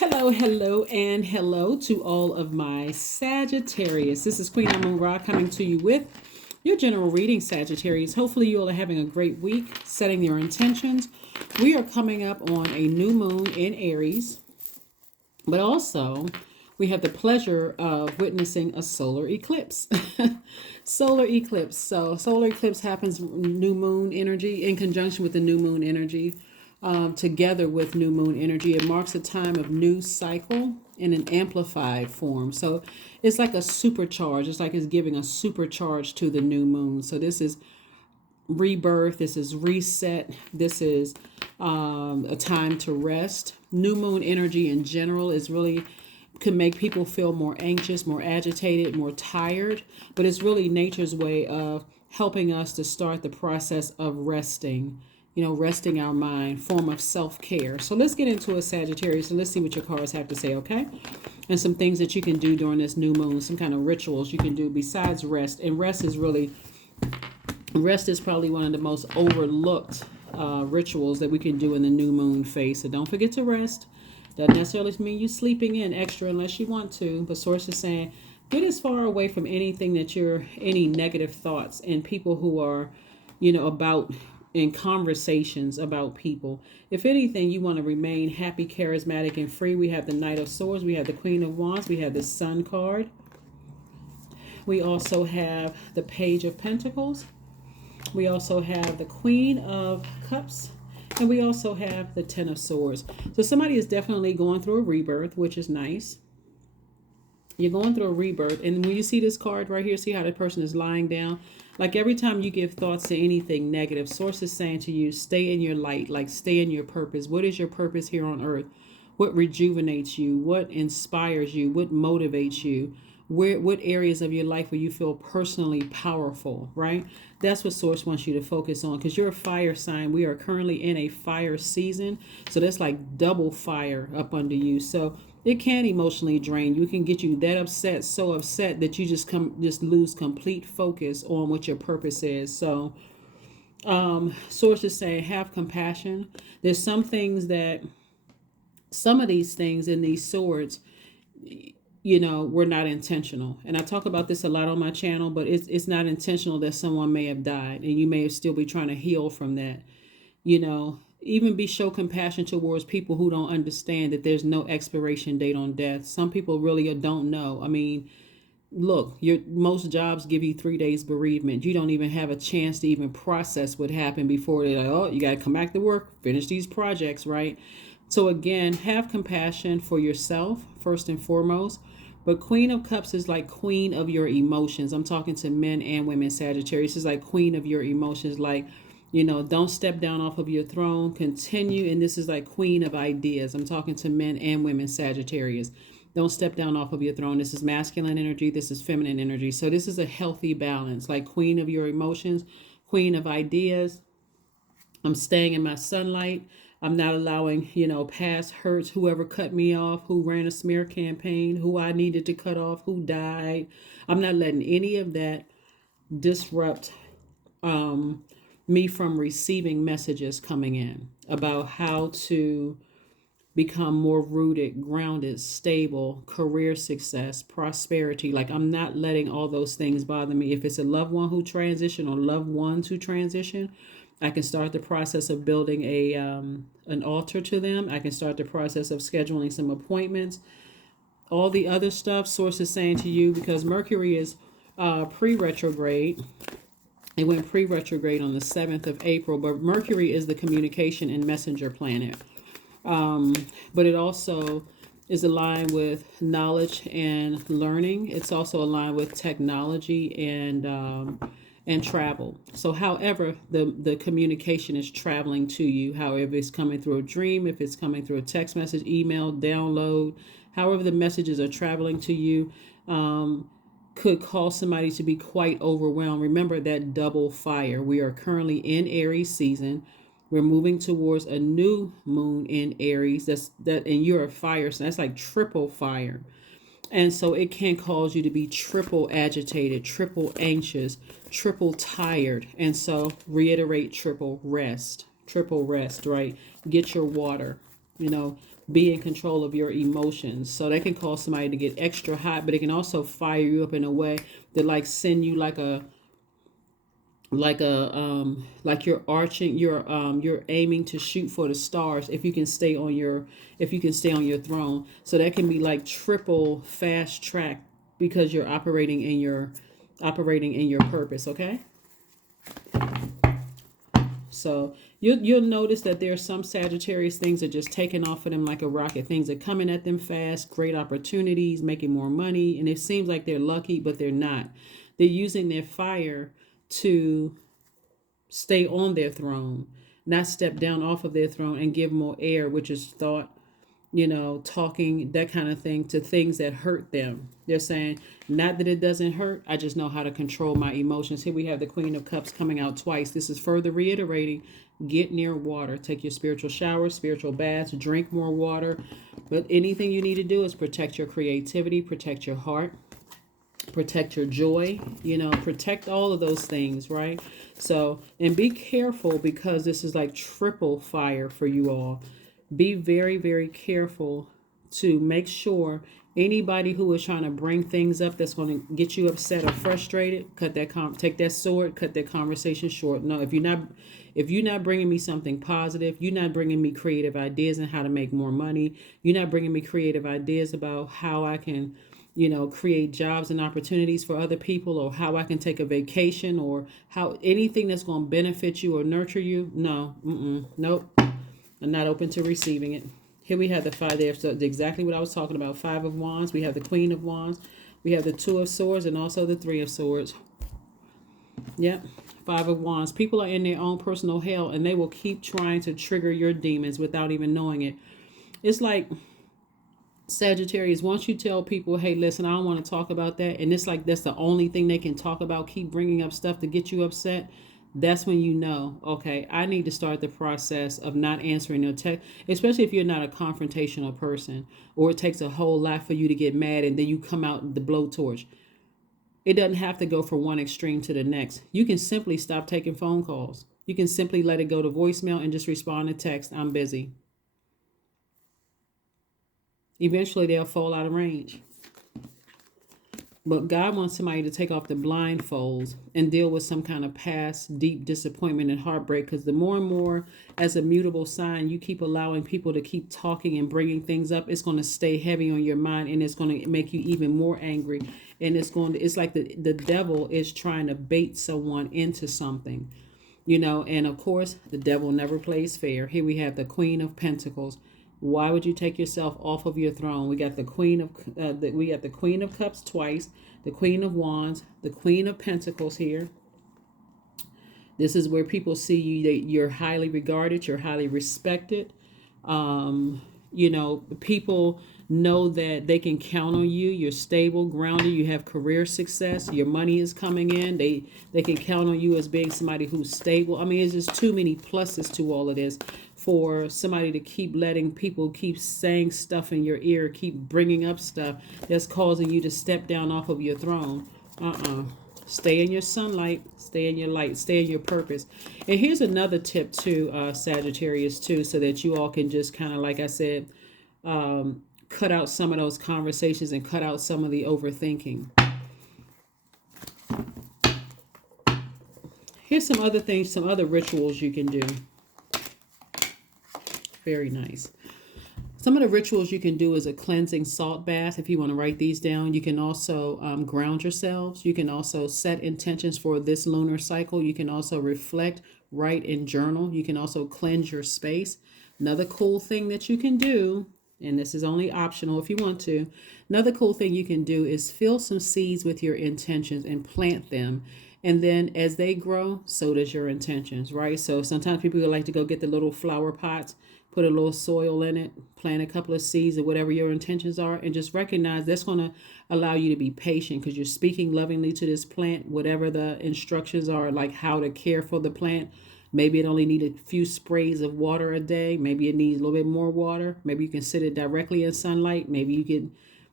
Hello, hello, and hello to all of my Sagittarius. This is Queen Amun Ra coming to you with your general reading, Sagittarius. Hopefully, you all are having a great week, setting your intentions. We are coming up on a new moon in Aries, but also we have the pleasure of witnessing a solar eclipse. Solar eclipse. So, solar eclipse happens new moon energy in conjunction with the new moon energy. Together with new moon energy, it marks a time of new cycle in an amplified form. So it's like a supercharge. It's like it's giving a supercharge to the new moon. So this is rebirth. This is reset. This is a time to rest. New moon energy in general is really can make people feel more anxious, more agitated, more tired. But it's really nature's way of helping us to start the process of resting. Resting our mind, form of self-care. So let's get into a Sagittarius and let's see what your cards have to say, okay? And some things that you can do during this new moon, some kind of rituals you can do besides rest. And rest is probably one of the most overlooked rituals that we can do in the new moon phase. So don't forget to rest. Doesn't necessarily mean you sleeping in extra unless you want to. But source is saying, get as far away from anything any negative thoughts and people who are, about in conversations about people. If anything, you want to remain happy, charismatic, and free. We have the Knight of Swords. We have the Queen of Wands. We have the Sun card. We also have the Page of Pentacles. We also have the Queen of Cups. And we also have the Ten of Swords. So somebody is definitely going through a rebirth, which is nice. You're going through a rebirth. And when you see this card right here, see how the person is lying down? Like every time you give thoughts to anything negative, source is saying to you, stay in your light, like stay in your purpose. What is your purpose here on earth? What rejuvenates you? What inspires you? What motivates you? What areas of your life where you feel personally powerful, right? That's what source wants you to focus on, because you're a fire sign. We are currently in a fire season. So that's like double fire up under you. So it can emotionally drain you. It can get you that upset, so upset that you just lose complete focus on what your purpose is. So sources say have compassion. There's some of these things in these swords, were not intentional. And I talk about this a lot on my channel, but it's not intentional that someone may have died and you may still be trying to heal from that. Even show compassion towards people who don't understand that there's no expiration date on death. Some people really don't know. I mean, look, most jobs give you 3 days bereavement. You don't even have a chance to even process what happened before they're like, oh, you got to come back to work, finish these projects, right? So again, have compassion for yourself first and foremost. But Queen of Cups is like queen of your emotions. I'm talking to men and women, Sagittarius. It's like queen of your emotions, like, don't step down off of your throne. Continue. And this is like queen of ideas. I'm talking to men and women, Sagittarius. Don't step down off of your throne. This is masculine energy. This is feminine energy. So this is a healthy balance, like queen of your emotions, queen of ideas. I'm staying in my sunlight. I'm not allowing, past hurts, whoever cut me off, who ran a smear campaign, who I needed to cut off, who died. I'm not letting any of that disrupt me from receiving messages coming in about how to become more rooted, grounded, stable, career success, prosperity. Like I'm not letting all those things bother me. If it's a loved one who transition or loved ones who transition, I can start the process of building an altar to them. I can start the process of scheduling some appointments. All the other stuff, source is saying to you, because Mercury is pre-retrograde. It went pre-retrograde on the 7th of April, but Mercury is the communication and messenger planet. But it also is aligned with knowledge and learning. It's also aligned with technology and travel. So however the communication is traveling to you, however it's coming through a dream, if it's coming through a text message, email, download, however the messages are traveling to you, could cause somebody to be quite overwhelmed. Remember that double fire. We are currently in Aries season. We're moving towards a new moon in Aries. And you're a fire, so that's like triple fire. And so it can cause you to be triple agitated, triple anxious, triple tired. And so reiterate triple rest, right? Get your water, be in control of your emotions. So that can cause somebody to get extra hot, but it can also fire you up in a way that like send you like you're arching, you're aiming to shoot for the stars if you can stay on your throne. So that can be like triple fast track because you're operating in your purpose. Okay. So you'll notice that there are some Sagittarius things are just taking off of them like a rocket. Things are coming at them fast, great opportunities, making more money, and it seems like they're lucky, but they're not. They're using their fire to stay on their throne, not step down off of their throne and give more air, which is thought, talking, that kind of thing, to things that hurt them. They're saying, not that it doesn't hurt, I just know how to control my emotions. Here we have the Queen of Cups coming out twice. This is further reiterating, get near water. Take your spiritual showers, spiritual baths, drink more water. But anything you need to do is protect your creativity, protect your heart, protect your joy, protect all of those things, right? So, and be careful because this is like triple fire for you all. Be very, very careful to make sure anybody who is trying to bring things up that's going to get you upset or frustrated, take that sword, cut that conversation short. No, if you're not bringing me something positive, you're not bringing me creative ideas on how to make more money, you're not bringing me creative ideas about how I can create jobs and opportunities for other people, or how I can take a vacation, or how anything that's going to benefit you or nurture you. No, nope. I'm not open to receiving it. Here we have the five there. So exactly what I was talking about. 5 of Wands. We have the Queen of Wands. We have the 2 of Swords and also the 3 of Swords. Yep. 5 of Wands. People are in their own personal hell and they will keep trying to trigger your demons without even knowing it. It's like Sagittarius, once you tell people, hey, listen, I don't want to talk about that, and it's like that's the only thing they can talk about, keep bringing up stuff to get you upset, that's when you know, okay, I need to start the process of not answering no text, especially if you're not a confrontational person, or it takes a whole lot for you to get mad and then you come out the blowtorch. It doesn't have to go from one extreme to the next. You can simply stop taking phone calls. You can simply let it go to voicemail and just respond to text, I'm busy. Eventually they'll fall out of range. But God wants somebody to take off the blindfolds and deal with some kind of past deep disappointment and heartbreak. Because the more and more, as a mutable sign, you keep allowing people to keep talking and bringing things up, it's going to stay heavy on your mind, and it's going to make you even more angry. And it's like the devil is trying to bait someone into something, and of course, the devil never plays fair. Here we have the Queen of Pentacles. Why would you take yourself off of your throne? We got the Queen of Cups twice, the Queen of Wands, the Queen of Pentacles here. This is where people see you, that you're highly regarded, you're highly respected. People know that they can count on you. You're stable, grounded, you have career success, your money is coming in. They can count on you as being somebody who's stable. I mean, it's just too many pluses to all of this for somebody to keep letting people keep saying stuff in your ear, keep bringing up stuff that's causing you to step down off of your throne. Stay in your sunlight, stay in your light, stay in your purpose. And here's another tip too, Sagittarius too, so that you all can just kind of, like I said, cut out some of those conversations and cut out some of the overthinking. Here's some other things, some other rituals you can do. Very nice. Some of the rituals you can do is a cleansing salt bath. If you want to write these down, you can also ground yourselves. You can also set intentions for this lunar cycle. You can also reflect, write, and journal. You can also cleanse your space. Another cool thing that you can do, and this is only optional if you want to, another cool thing you can do is fill some seeds with your intentions and plant them. And then as they grow, so does your intentions, right? So sometimes people like to go get the little flower pots, put a little soil in it, plant a couple of seeds or whatever your intentions are, and just recognize that's going to allow you to be patient because you're speaking lovingly to this plant, whatever the instructions are, like how to care for the plant. Maybe it only needs a few sprays of water a day. Maybe it needs a little bit more water. Maybe you can sit it directly in sunlight. Maybe you can,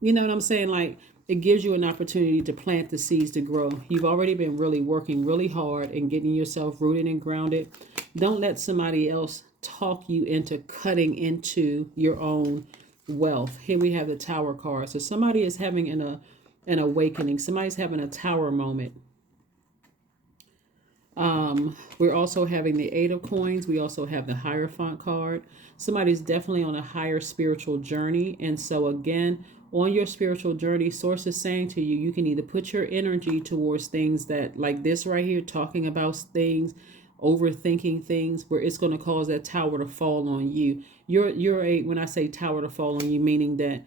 you know what I'm saying? Like, it gives you an opportunity to plant the seeds to grow. You've already been really working really hard and getting yourself rooted and grounded. Don't let somebody else talk you into cutting into your own wealth. Here we have the Tower card. So somebody is having an awakening. Somebody's having a tower moment. We're also having the Eight of Coins. We also have the Hierophant card. Somebody's definitely on a higher spiritual journey. And so again, on your spiritual journey, Source is saying to you, you can either put your energy towards things that, like this right here, talking about things, overthinking things, where it's going to cause that tower to fall on you. When I say tower to fall on you, meaning that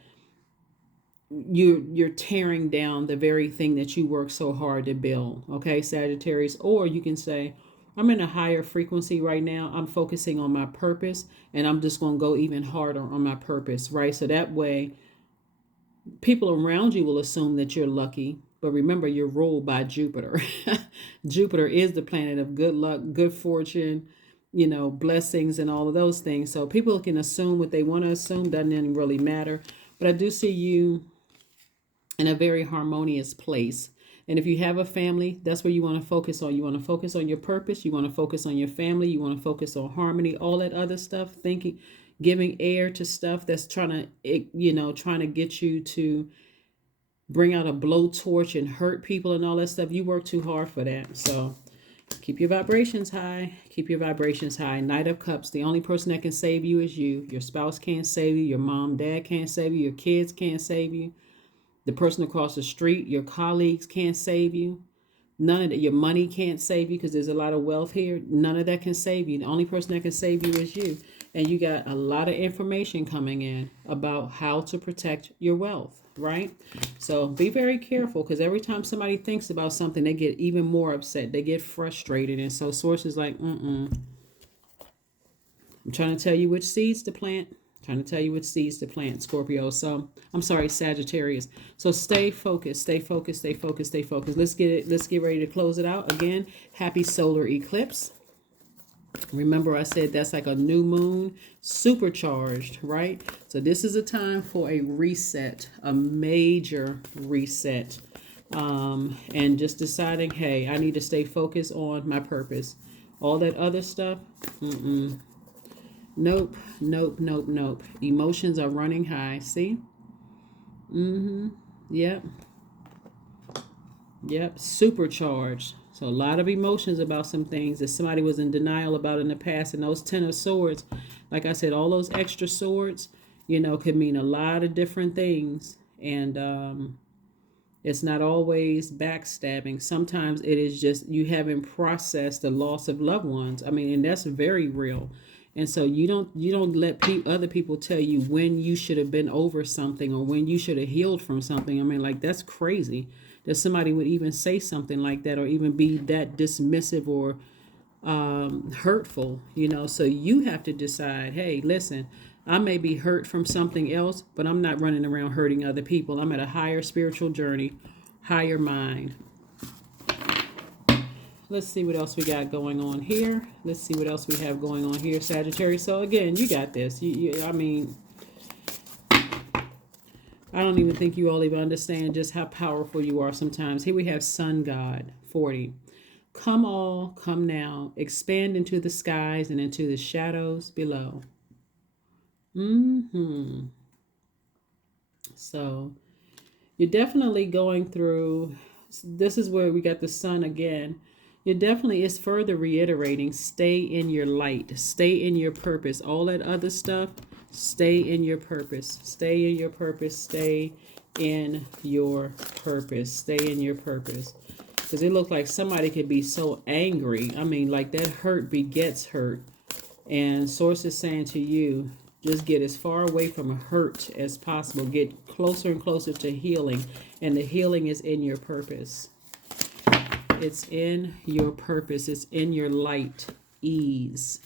you're tearing down the very thing that you work so hard to build. Okay, Sagittarius. Or you can say, I'm in a higher frequency right now. I'm focusing on my purpose, and I'm just going to go even harder on my purpose, right? So that way people around you will assume that you're lucky. But remember, you're ruled by Jupiter. Jupiter is the planet of good luck, good fortune, blessings and all of those things. So people can assume what they want to assume. Doesn't even really matter. But I do see you in a very harmonious place. And if you have a family, that's where you want to focus on. You want to focus on your purpose. You want to focus on your family. You want to focus on harmony, all that other stuff, thinking, giving air to stuff that's trying to get you to bring out a blowtorch and hurt people and all that stuff. You work too hard for that. So keep your vibrations high. Keep your vibrations high. Knight of Cups. The only person that can save you is you. Your spouse can't save you. Your mom, dad can't save you. Your kids can't save you. The person across the street, your colleagues can't save you. None of that. Your money can't save you because there's a lot of wealth here. None of that can save you. The only person that can save you is you. And you got a lot of information coming in about how to protect your wealth, right? So be very careful, because every time somebody thinks about something, they get even more upset. They get frustrated. And so Source is like, I'm trying to tell you which seeds to plant. Scorpio. So I'm sorry, Sagittarius. So stay focused. Let's get ready to close it out. Again, happy solar eclipse. Remember, I said that's like a new moon, supercharged, right? So this is a time for a reset, a major reset. And just deciding, hey, I need to stay focused on my purpose. All that other stuff, Nope. Emotions are running high. See? Yep. Supercharged. So a lot of emotions about some things that somebody was in denial about in the past. And those 10 of swords, like I said, all those extra swords, could mean a lot of different things. And it's not always backstabbing. Sometimes it is just you haven't processed the loss of loved ones. I mean, and that's very real. And so you don't let other people tell you when you should have been over something or when you should have healed from something. I mean, like, that's crazy that somebody would even say something like that or even be that dismissive or hurtful, So you have to decide, hey, listen, I may be hurt from something else, but I'm not running around hurting other people. I'm at a higher spiritual journey, higher mind. Let's see what else we got going on here. Let's see what else we have going on here, Sagittarius. So again, you got this. I mean, I don't even think you all even understand just how powerful you are sometimes. Here we have Sun God, 40. Come all, come now. Expand into the skies and into the shadows below. So you're definitely going through, this is where we got the sun again. It definitely is further reiterating, stay in your light, stay in your purpose. All that other stuff, stay in your purpose, stay in your purpose, stay in your purpose, stay in your purpose. Because it looked like somebody could be so angry. I mean, like, that hurt begets hurt. And Source is saying to you, just get as far away from hurt as possible. Get closer and closer to healing. And the healing is in your purpose. It's in your purpose. It's in your light, ease.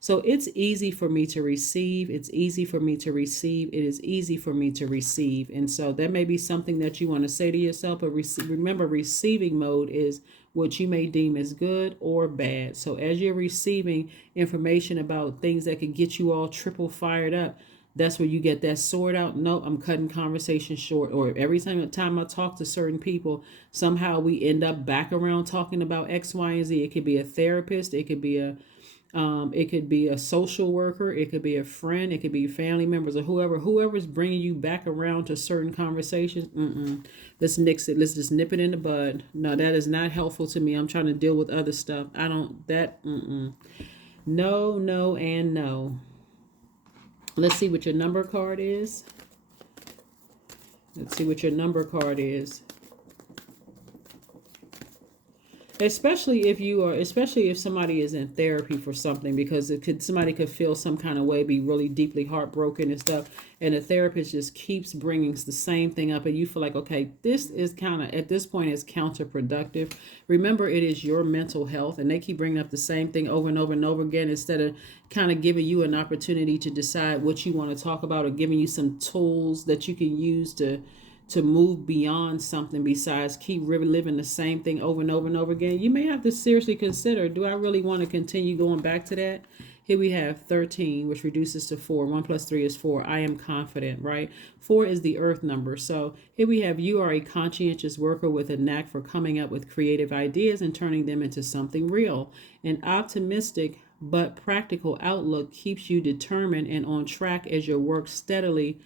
So it's easy for me to receive. It's easy for me to receive. It is easy for me to receive. And so that may be something that you want to say to yourself. But remember, receiving mode is what you may deem as good or bad. So as you're receiving information about things that can get you all triple fired up, that's where you get that sword out. No, I'm cutting conversation short. Or every time I talk to certain people, somehow we end up back around talking about X, Y, and Z. It could be a therapist. It could be a It could be a social worker, it could be a friend, it could be family members or whoever's bringing you back around to certain conversations. Let's nix it. Let's just nip it in the bud. No, that is not helpful to me. I'm trying to deal with other stuff. I don't, that, No, no, and no. Let's see what your number card is. Let's see what your number card is. Especially if somebody is in therapy for something, because somebody could feel some kind of way, be really deeply heartbroken and stuff, and the therapist just keeps bringing the same thing up, and you feel like, okay, this is kind of, at this point, is counterproductive. Remember, it is your mental health, and they keep bringing up the same thing over and over and over again, instead of kind of giving you an opportunity to decide what you want to talk about, or giving you some tools that you can use to move beyond something besides keep reliving the same thing over and over and over again. You may have to seriously consider, do I really want to continue going back to that? Here we have 13, which reduces to 4. 1 plus 3 is 4. I am confident, right? 4 is the earth number. So here we have, you are a conscientious worker with a knack for coming up with creative ideas and turning them into something real. An optimistic but practical outlook keeps you determined and on track as you work steadily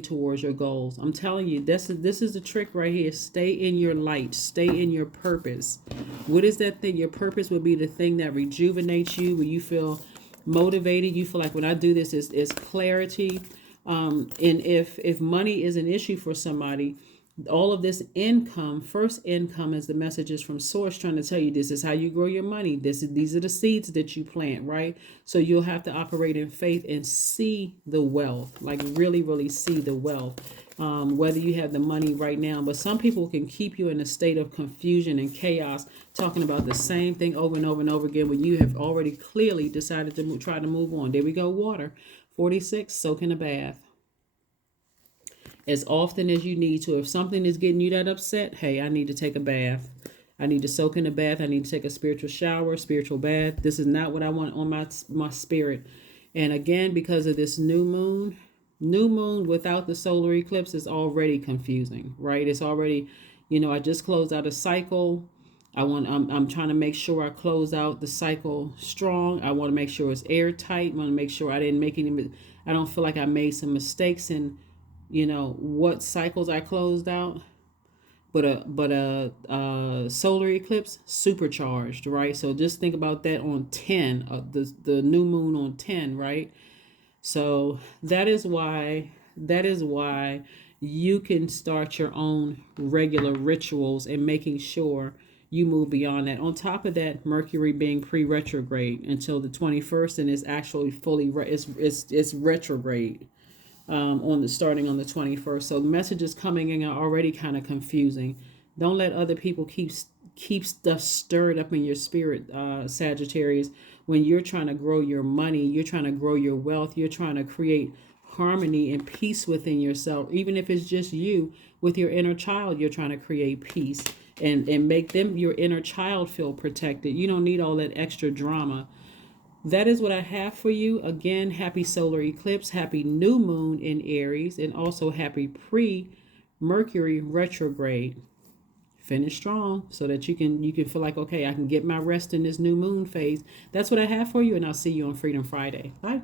towards your goals. I'm telling you, this is the trick right here. Stay in your light. Stay in your purpose. What is that thing? Your purpose would be the thing that rejuvenates you, where you feel motivated. You feel like, when I do this, is clarity. And if money is an issue for somebody, all of this income, first income, is the messages from source trying to tell you, this is how you grow your money. These are the seeds that you plant, right? So you'll have to operate in faith and see the wealth, like really, really see the wealth. Whether you have the money right now, but some people can keep you in a state of confusion and chaos, talking about the same thing over and over and over again, when you have already clearly decided to try to move on. There we go. Water. 46, soak in a bath as often as you need to. If something is getting you that upset, hey, I need to take a bath. I need to soak in a bath. I need to take a spiritual shower, spiritual bath. This is not what I want on my spirit. And again, because of this new moon without the solar eclipse is already confusing, right? It's already, I just closed out a cycle. I'm trying to make sure I close out the cycle strong. I want to make sure it's airtight. I want to make sure I don't feel like I made some mistakes in what cycles I closed out. But a solar eclipse, supercharged, right? So just think about that on 10, the new moon on 10, right? So that is why you can start your own regular rituals and making sure you move beyond that. On top of that, Mercury being pre-retrograde until the 21st, and is actually fully it's retrograde. Starting on the 21st. So the messages coming in are already kind of confusing. Don't let other people keep stuff stirred up in your spirit, Sagittarius. When you're trying to grow your money, you're trying to grow your wealth, you're trying to create harmony and peace within yourself. Even if it's just you with your inner child, you're trying to create peace and make your inner child feel protected. You don't need all that extra drama. That is what I have for you. Again, happy solar eclipse, happy new moon in Aries, and also happy pre-Mercury retrograde. Finish strong so that you can feel like, okay, I can get my rest in this new moon phase. That's what I have for you, and I'll see you on Freedom Friday. Bye.